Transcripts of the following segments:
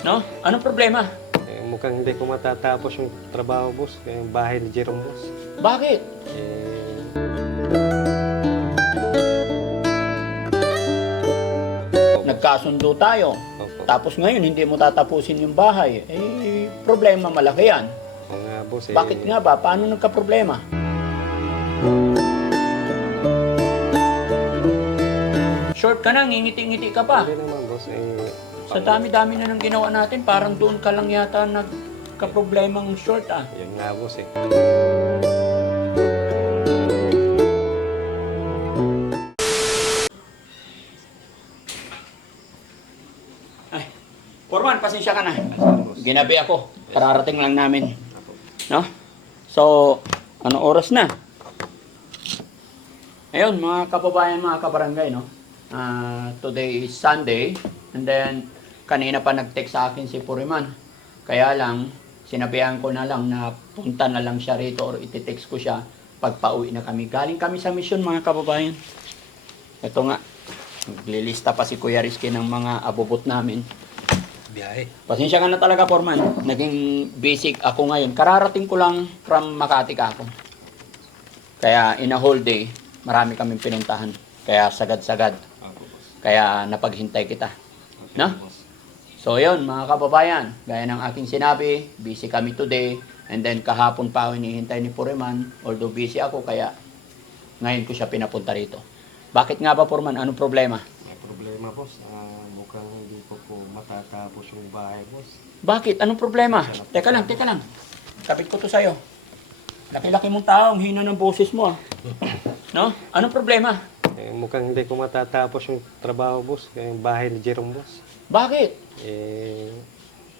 No? Anong problema? Eh, mukhang hindi ko matatapos yung trabaho, boss. Yung bahay ni Jerome, boss. Bakit? Eh, Nagkasundo tayo. opo. Tapos ngayon, hindi mo tatapusin yung bahay. Eh, problema malaki yan. Oo nga, boss. Eh, Bakit nga ba? Paano nagka-problema? Short ka na, ngingiti-ngiti ka pa. Hindi naman, boss. Eh, Sa dami-dami na nang ginawa natin, parang doon ka lang yata nagka-problemang short ah. yun nga, boss. Eh. Ay, Foreman, pasensya ka na. Ginabi ako. Kararating lang namin. No? So, ano oras na? Ayun, mga kababayan, mga kabarangay, no? Ah, today is Sunday. And then, kanina pa nag-text sa akin si Puriman. Kaya lang, sinabihan ko na lang na punta na lang siya rito or iti-text ko siya pag pauwi na kami. Galing kami sa mission, mga kababayan. Ito nga, naglilista pa si Kuya Rizky ng mga abubot namin. Biyahe. Pasensya ka na talaga, Foreman. Naging basic ako ngayon. Kararating ko lang from Makati ka ako. Kaya in a whole day, marami kaming pinuntahan. Kaya sagad-sagad. Kaya napaghintay kita. Okay, No? So yun, mga kababayan, gaya ng aking sinabi, busy kami today. And then kahapon pa ako hinihintay ni Foreman. Although busy ako, kaya ngayon ko siya pinapunta rito. Bakit nga ba, Foreman? Anong problema? May problema, boss. Ah, mukhang hindi ko po matatapos yung bahay, boss. Bakit? Anong problema? Teka lang, teka lang. Kapit ko to sa'yo. Laki-laki mong tao, ang hina ng boses mo ah. No? Anong problema? Eh, mukhang hindi ko matatapos yung trabaho, boss. Yung bahay ni Jerome, boss. Bakit? Eh,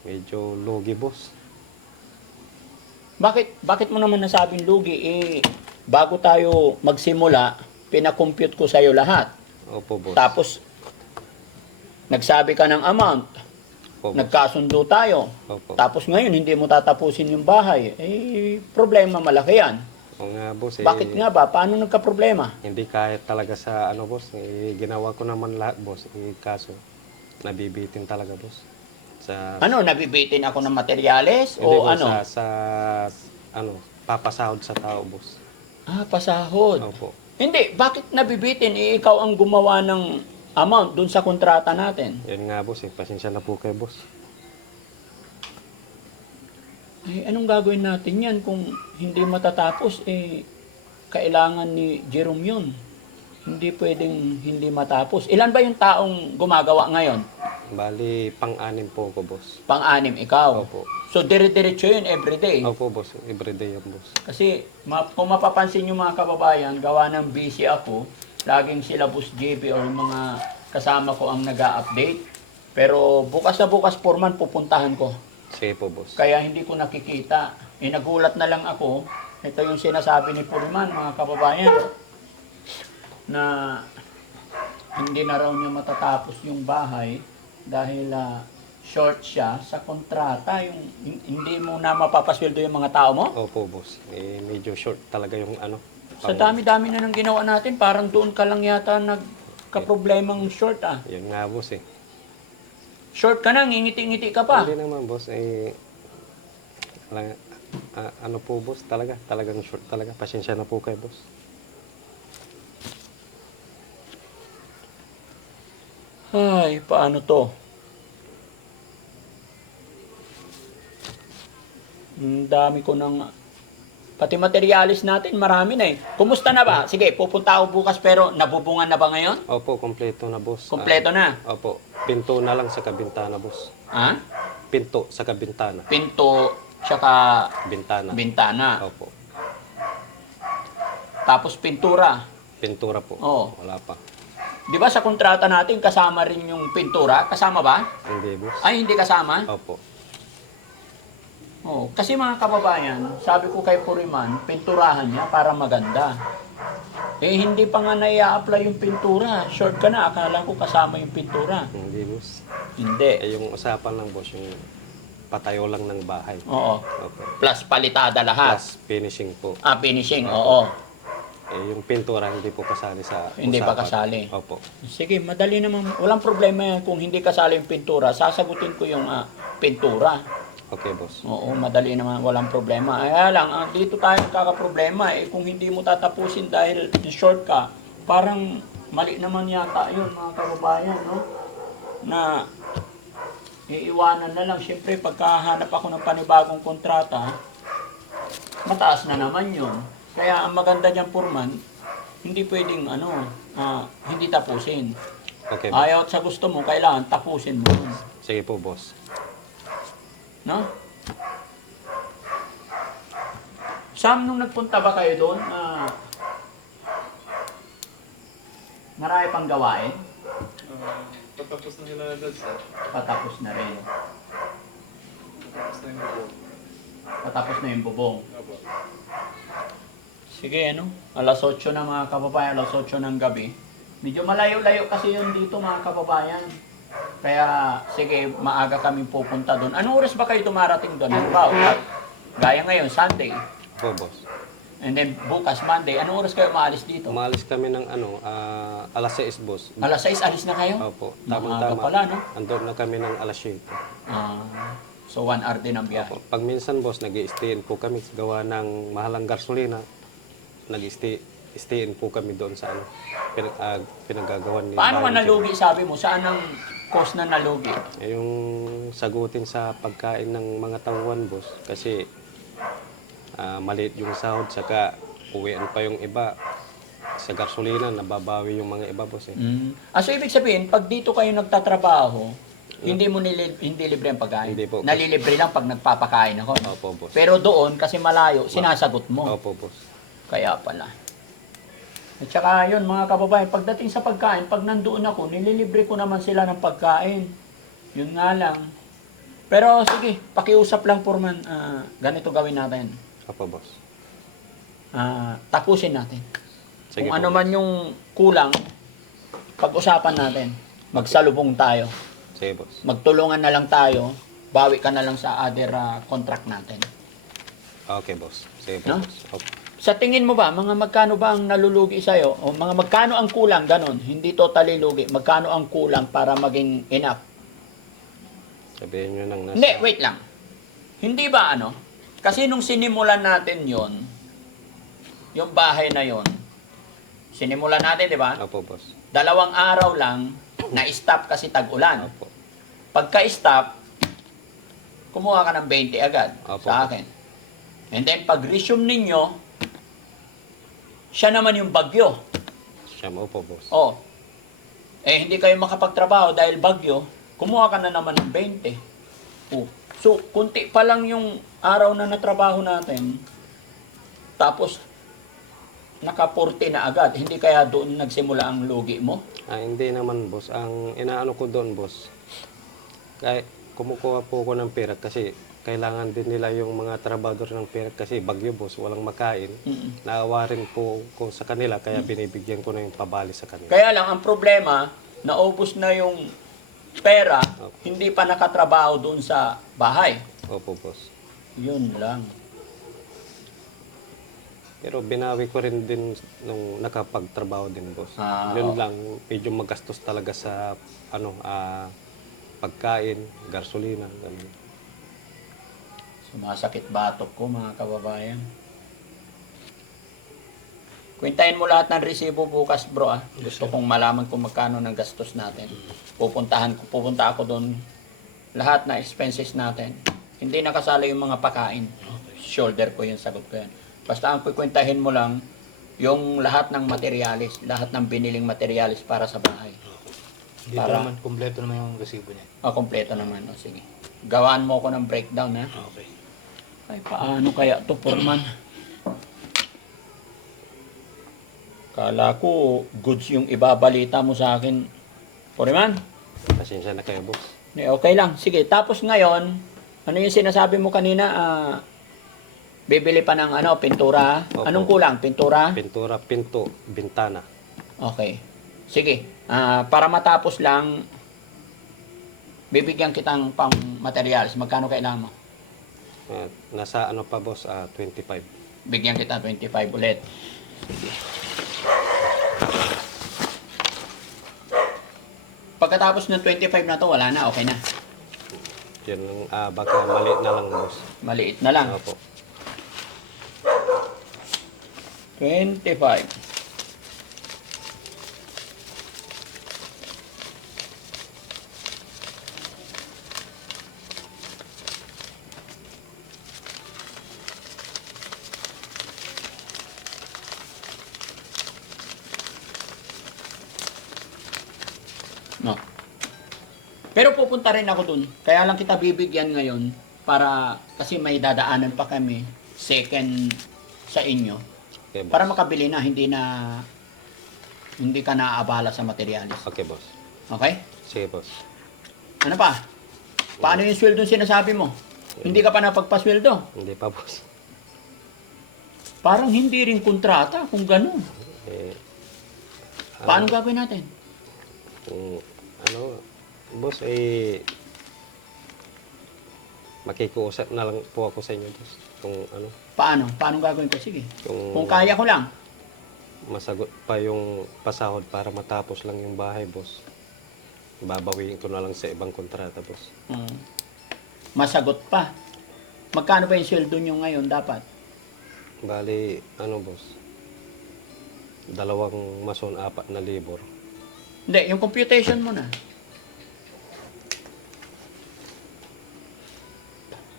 medyo logi, boss. Bakit bakit mo naman nasabing lugi? Eh, bago tayo magsimula, pinakompute ko sa'yo lahat. Opo, boss. Tapos, nagsabi ka ng amount. Opo, boss. Nagkasundo tayo. Opo. Tapos ngayon, hindi mo tatapusin yung bahay. Eh, problema malaki yan. Oo nga, boss. Eh, Bakit nga ba? Paano nagka-problema? Hindi kaya talaga sa ano, boss. Eh, ginawa ko naman lahat, boss. Eh, kaso, nabibitin talaga, boss. Sa, Ano, nabibitin ako ng materyales? hindi, O boss, ano? Sa, sa, ano, papasahod sa tao, boss. Ah, pasahod. Opo. Hindi, bakit nabibitin? Eh, ikaw ang gumawa ng amount dun sa kontrata natin. Yan nga, boss. Eh. Pasensya na po kayo, boss. Eh, anong gagawin natin yan kung hindi matatapos? Eh, kailangan ni Jerome yun. Hindi pwedeng hindi matapos. Ilan ba yung taong gumagawa ngayon? Bali, pang-anim po ko, boss. Pang-anim ikaw. Opo. So, dire-diretso yun everyday. Opo, boss. Everyday yan, boss. Kasi ma- kung mapapansin nyo mga kababayan, gawa ng busy ako, laging sila Boss JB or yung mga kasama ko ang nag update Pero bukas na bukas, Foreman, pupuntahan ko. Sige po, boss. Kaya hindi ko nakikita. Eh, nagulat na lang ako. Ito yung sinasabi ni Foreman, mga kababayan, na hindi na raw niya matatapos yung bahay dahil ah, short siya sa kontrata. Yung, hin- hindi mo na mapapasweldo yung mga tao mo? Opo, boss. Eh, medyo short talaga yung ano. Sa dami-dami na nang ginawa natin, parang doon ka lang yata nagka-problemang short ah. Yan nga, boss, eh. Short ka na, ngingiti-ngiti ka pa. Hindi naman, boss. Eh, lang, ah, ano po, boss, talaga. Talagang short talaga. Pasensya na po kayo, boss. Ay, paano to? Ang dami ko ng... Pati materialis natin, marami na eh. Kumusta na ba? Sige, pupunta ako bukas pero nabubungan na ba ngayon? Opo, kompleto na, boss. Kompleto na. Ah, opo, pinto na lang sa kabintana, boss. Ha? Pinto sa kabintana. Pinto, tsaka Bintana. bintana. Opo. Tapos pintura. Pintura po. Oo. Wala pa. Di ba sa kontrata natin kasama rin yung pintura? Kasama ba? Hindi, boss. Ay, hindi kasama? Opo. Oh, kasi mga kababayan, sabi ko kay Puriman, pinturahan niya para maganda. Eh, hindi pa nga nai-apply yung pintura. Short ka na, akala ko kasama yung pintura. Hindi, boss. Hindi. Eh, yung usapan lang, boss, yung patayo lang ng bahay. Oo. Opo. Plus palitada lahat. Plus finishing po. Ah, finishing, oo. Eh, yung pintura hindi po kasali sa Hindi pa usapan. kasali. Opo. Sige, madali naman. Walang problema yan kung hindi kasali yung pintura. Sasagutin ko yung ah, pintura. Okay, boss. Oo, madali naman. Walang problema. Kaya lang, ah, dito tayo nagkakaproblema. Eh, kung hindi mo tatapusin dahil short ka, parang mali naman yata yun, mga kababayan, no? Na iiwanan na lang. Siyempre, pagkahanap ako ng panibagong kontrata, mataas na naman yun. Kaya ang maganda niyan, Purman, hindi pwedeng, ano, ah, hindi tapusin. Okay, boss. Ayaw at sa gusto mo, kailangan tapusin mo yun. Sige po, boss. No? Sam, nung nagpunta ba kayo doon, ah, marami pang gawain, Ah, patapos na nila agad sir. patapos na rin. Patapos na yung buo. Patapos na yung bubong. Apo. Sige, ano? Alas 8 na mga kababayan, alas 8 ng gabi. Medyo malayo-layo kasi yun dito mga kababayan. Kaya, sige, maaga kami pupunta doon. Anong oras ba kayo tumarating doon? Halimbawa, gaya ngayon, Sunday. Po, boss. And then bukas, Monday. Anong oras kayo maalis dito? Umalis kami ng ano, ah, alas 6, boss. Alas 6, alis na kayo? Opo. Maaga Tama-tama. pala, no? Andun na kami ng alas 7. Ah, so, one hour din ang biyahe. Opo. Pag minsan, boss, nag stayin po kami gawa ng mahalang gasolina. Nag stayin po kami doon sa ano, pinag, ah, pinagagawan ni Paano ka nalugi, sabi mo? Saan ang cause na nalugi? Eh, Yung sagutin sa pagkain ng mga tauhan, boss. Kasi ah, maliit yung sahod, saka uwian pa yung iba. Sa gasolina, nababawi yung mga iba, boss. Eh. Mm. Ah, so, ibig sabihin, pag dito kayo nagtatrabaho, hindi mo nili, hindi libre ang pagkain? Hindi po. Nalilibre lang pag nagpapakain ako. Opo, boss. Pero doon, kasi malayo, sinasagot mo. Opo, boss. Kaya pala. At saka yun, mga kababayan, pagdating sa pagkain, pag nandoon ako, nililibre ko naman sila ng pagkain. Yun nga lang. Pero sige, pakiusap lang, Purman. ah, ganito gawin natin. Opo, boss. Ah, tapusin natin. Sige Kung po, ano man yung kulang, pag-usapan natin. Magsalubong tayo. Sige, boss. Magtulungan na lang tayo. Bawi ka na lang sa other ah, contract natin. Okay, boss. Sige po, No? boss. Opo. Sa tingin mo ba, mga magkano ba ang nalulugi sa'yo? O mga magkano ang kulang, ganon? Hindi totally lugi. Magkano ang kulang para maging enough? Sabihin nyo nang nasa... Hindi, wait lang. Hindi ba ano? Kasi nung sinimulan natin yon yung bahay na yon sinimulan natin, di ba? Opo, boss. Dalawang araw lang, na-stop kasi tag-ulan. Opo. Pagka-stop, kumuha ka ng 20 agad Opo. sa akin. And then, pag-resume ninyo, siya naman yung bagyo. Siyam, opo, boss. Oh. Eh, hindi kayo makapagtrabaho dahil bagyo, kumuha ka na naman ng 20. Oh. So, kunti pa lang yung araw na natrabaho natin. Tapos, naka-40 na agad. Hindi kaya doon nagsimula ang lugi mo? Ah, hindi naman, boss. Ang inaano ko doon, boss, kaya kumukuha po ako ng pera kasi kailangan din nila yung mga trabador ng pera kasi bagyo, boss, walang makain. Mm-mm. Naawa rin po ko sa kanila kaya binibigyan ko na yung pabali sa kanila. Kaya lang, ang problema, naubos na yung pera, hindi pa nakatrabaho doon sa bahay. Opo, boss. Yun lang. Pero binawi ko rin din nung nakapagtrabaho din, boss. Ah, Yun oo. lang, medyo magastos talaga sa ano, ah, pagkain, gasolina, ganun. Sumasakit batok ko mga kababayan. Kwentahin mo lahat ng resibo bukas bro ah. Gusto kong malaman kung magkano ng gastos natin. Pupuntahan ko, pupunta ako doon. Lahat na expenses natin. Hindi nakasala yung mga pakain. Shoulder ko yung sagot ko yan. Basta ang kukwentahin mo lang yung lahat ng materialis, lahat ng biniling materialis para sa bahay. Dito Para- naman, kumpleto naman yung resibo niya. O, kompleto naman. O, sige. Gawaan mo ko ng breakdown ha. Okay. Ay, paano kaya to, Foreman? Kala ko, goods yung ibabalita mo sa akin. Foreman, Pasensya na kayo, boss. eh, okay lang. Sige, tapos ngayon, ano yung sinasabi mo kanina? Ah, bibili pa ng ano, pintura. Opo. Anong kulang? Pintura? Pintura, pinto, bintana. Okay. Sige, ah, para matapos lang, bibigyan kitang pang materials. Magkano kailangan mo? Ah, nasa ano pa, boss, ah, 25. Bigyan kita 25 ulit. Pagkatapos ng 25 na to, wala na, okay na. Lang, ah, baka mali na lang, boss. Maliit na lang. Opo. 25. Pero pupunta rin ako dun. Kaya lang kita bibigyan ngayon para kasi may dadaanan pa kami second sa inyo Okay, boss. para makabili na, hindi na hindi ka naaabala sa materialis. Okay, boss. Okay? Sige, boss. Ano pa? Paano yung sweldo sinasabi mo? Hindi ka pa napagpasweldo. Hindi pa, boss. Parang hindi rin kontrata kung gano'n. Eh, Paano gagawin natin? kung ano, boss, eh, makikiusap na lang po ako sa inyo, boss. Kung ano, Paano? Paano gagawin ko? Sige. kung, Kung kaya ko lang. masagot pa yung pasahod para matapos lang yung bahay, boss. Babawiin ko na lang sa ibang kontrata, boss. Hmm. Masagot pa. Magkano ba yung sweldo nyo ngayon dapat? Bali, ano, boss? Dalawang mason, apat na libor. Hindi, yung computation mo na.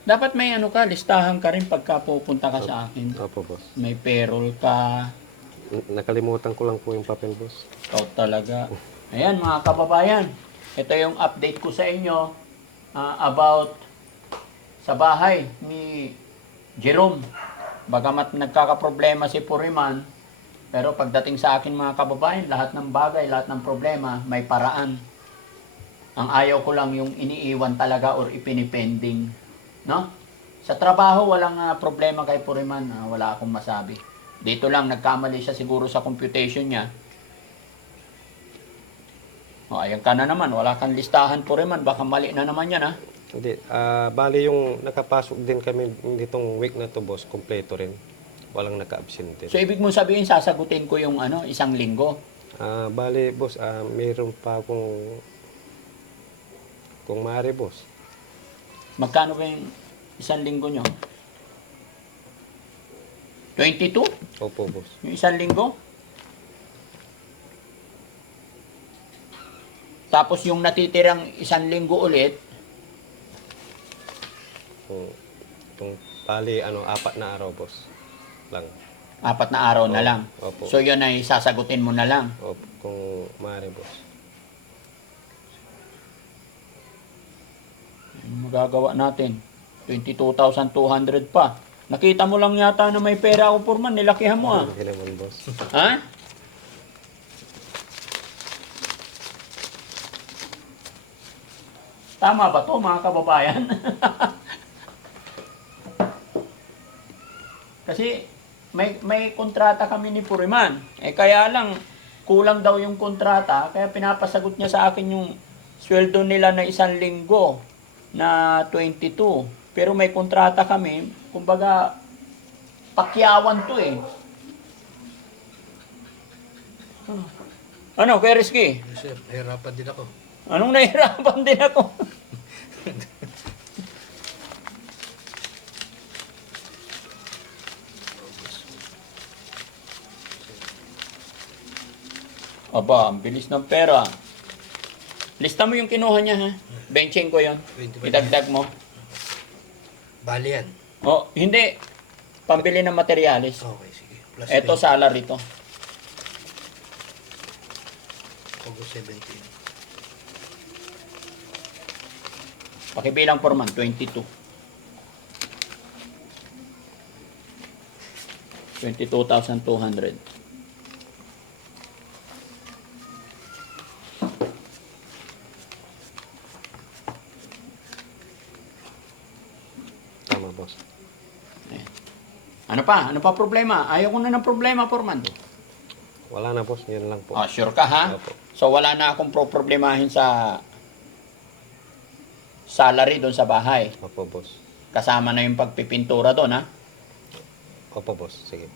Dapat may ano ka, listahan ka rin pagka pupunta ka sa akin. Opo, boss. May payroll ka, N- Nakalimutan ko lang po yung papel, boss. Ikaw talaga. Ayan mga kababayan, ito yung update ko sa inyo ah, about sa bahay ni Jerome. Bagamat nagkakaproblema si Puriman, pero pagdating sa akin mga kababayan, lahat ng bagay, lahat ng problema, may paraan. Ang ayaw ko lang yung iniiwan talaga or ipinipending. No? Sa trabaho, walang ah, problema kay Puriman. ah, wala akong masabi. Dito lang, nagkamali siya siguro sa computation niya. O, ayan ka na naman. Wala kang listahan Puriman. Baka mali na naman yan, ha? Hindi, ah, bali yung nakapasok din kami nitong week na to, boss, kompleto rin. Walang naka-absent din. So, ibig mong sabihin, sasagutin ko yung ano, isang linggo. Ah, bali, boss, ah, mayroon pa akong kung maaari, boss. Magkano ba yung isang linggo nyo? 22? Opo, boss. Yung isang linggo? Tapos yung natitirang isang linggo ulit, Kung, kung bali, ano, apat na araw, boss. Lang. apat na araw na lang. opo. So, yun ay sasagutin mo na lang. Opo, kung maaari, boss. Magagawa natin? 22,200 pa. Nakita mo lang yata na may pera ako, Purman. Nilakihan mo, ah. Okay naman, boss. Ha? Tama ba to mga kababayan? Kasi may may kontrata kami ni Puriman. Eh kaya lang kulang daw yung kontrata kaya pinapasagot niya sa akin yung sweldo nila na isang linggo na 22. Pero may kontrata kami, kumbaga pakyawan to eh. Ano, kay Rizky? Sir, nahirapan din ako. Anong nahihirapan din ako? Aba, ang bilis ng pera. Lista mo yung kinuha niya, ha? Benching ko. 25. Idagdag mo. Bali yan. Oh, hindi. Pambili ng materialis. Okay, sige. Plus Ito 20. salary to. August 17. Pakibilang forman, 22. 22,200. Pa? Ano pa problema? Ayaw ko na ng problema, Forman. Wala na, boss. Yan lang po. Oh, sure ka ha? Opo. So wala na akong problemahin sa salary doon sa bahay. Opo, boss. Kasama na yung pagpipintura doon ha. Opo, boss. Sige.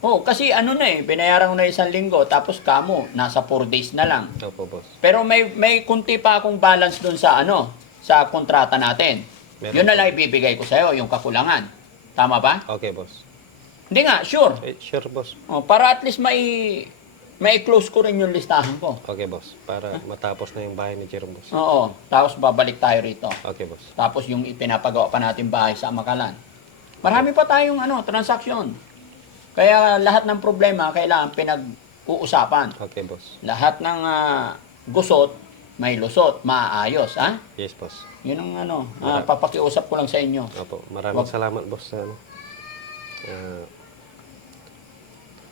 Oh, kasi ano na eh, binayaran ko na isang linggo, tapos kamo, nasa 4 days na lang. Opo, boss. Pero may may kunti pa akong balance doon sa ano, sa kontrata natin. Meron. Yun na lang ibibigay ko sa'yo, yung kakulangan. Tama ba? Okay, boss. Hindi nga, sure. Eh, sure, boss. Oh, para at least may may close ko rin yung listahan ko. Okay, boss. Para matapos na yung bahay ni Jerome, boss. Oo, tapos babalik tayo rito. Okay, boss. Tapos yung ipinapagawa pa natin bahay sa Makalan. Marami pa tayong ano, transaksyon. Kaya lahat ng problema kailangan pinag-uusapan. Okay, boss. Lahat ng ah, gusot, may lusot, maayos, ha? Yes, boss. Yun ang ano, ah, papakiusap ko lang sa inyo. Opo. Maraming Wag- salamat, boss, sa ano. ah,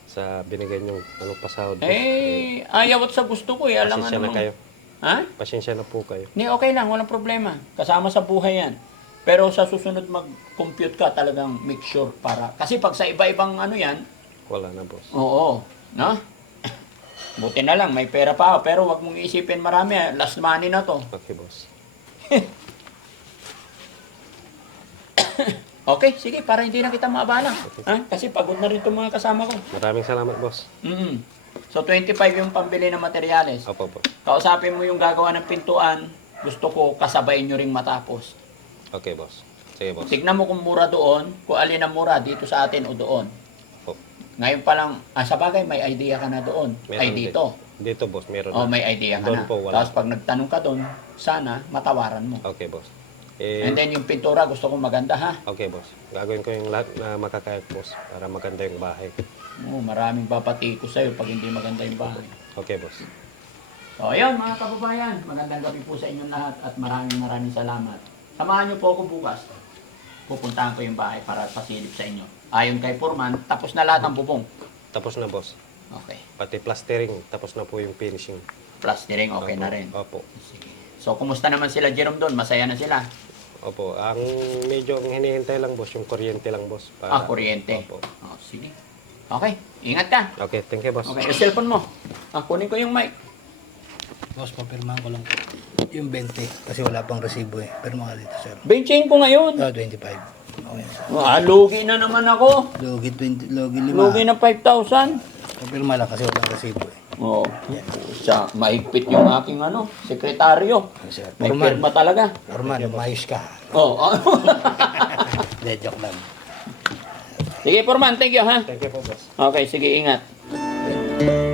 sa binigay niyong ano, pasahod. Eh, ayaw at sa gusto ko eh. Alam nga pasensya na namang- kayo. Ha? Pasensya na po kayo. Hindi, okay lang. Walang problema. Kasama sa buhay yan. Pero sa susunod mag-compute ka, talagang make sure para... Kasi pag sa iba-ibang ano yan, Wala na, boss. oo, no? Buti na lang, may pera pa ako. Pero wag mong isipin marami. ah. Last money na to. Okay, boss. Okay, sige, para hindi na kita maabala. Ha? Kasi pagod na rin itong mga kasama ko. Maraming salamat, boss. mm So, 25 yung pambili ng materyales. Opo, boss. Kausapin mo yung gagawa ng pintuan. Gusto ko kasabayin nyo ring matapos. Okay, boss. Sige, boss. Tignan mo kung mura doon, kung alin ang mura dito sa atin o doon. Opo. Ngayon pa lang, ah, sa bagay, may idea ka na doon. Ay, din. dito. Dito, boss. Meron O, na. may idea ka Doon na. po, wala Tapos pag nagtanong ka doon, sana matawaran mo. Okay, boss. Eh, And then yung pintura, gusto kong maganda ha. okay, boss. Gagawin ko yung lahat na makakaya, boss. Para maganda yung bahay. Oo, maraming papati ko sa'yo pag hindi maganda yung bahay. Okay, boss. So, ayun mga kababayan, magandang gabi po sa inyong lahat at maraming maraming salamat. Samahan niyo po ako bukas. Pupuntahan ko yung bahay para pasilip sa inyo. Ayon kay Foreman, tapos na lahat ng bubong. Tapos na, boss. Okay. Pati plastering. Tapos na po yung finishing. Plastering, okay Opo. na rin. Opo. Sige. So, kumusta naman sila Jerome doon? Masaya na sila? Opo. Ang medyo ang hinihintay lang, boss, yung kuryente lang, boss. Ah, kuryente. Opo. Oh, sige. Okay, ingat ka. Okay, thank you, boss. Okay, yung cellphone mo. Ah, kunin ko yung mic. Boss, papirmahan ko lang po. Yung 20, kasi wala pang resibo eh. Pirma ka dito, sir. Benching ko ngayon. Ah, 25. Okay, sir. Ah, lugi na naman ako. Logi 20, logi 5. Lugi na 5,000. Papirma lang kasi walang resibo eh. Oo. Sa mahigpit yung aking ano, sekretaryo. Yes, sir. May pirma talaga. Normal, mayos ka. Oo. Oh, Hindi, joke lang. sige, Forman, thank you ha. Thank you po, boss. Okay, sige, ingat.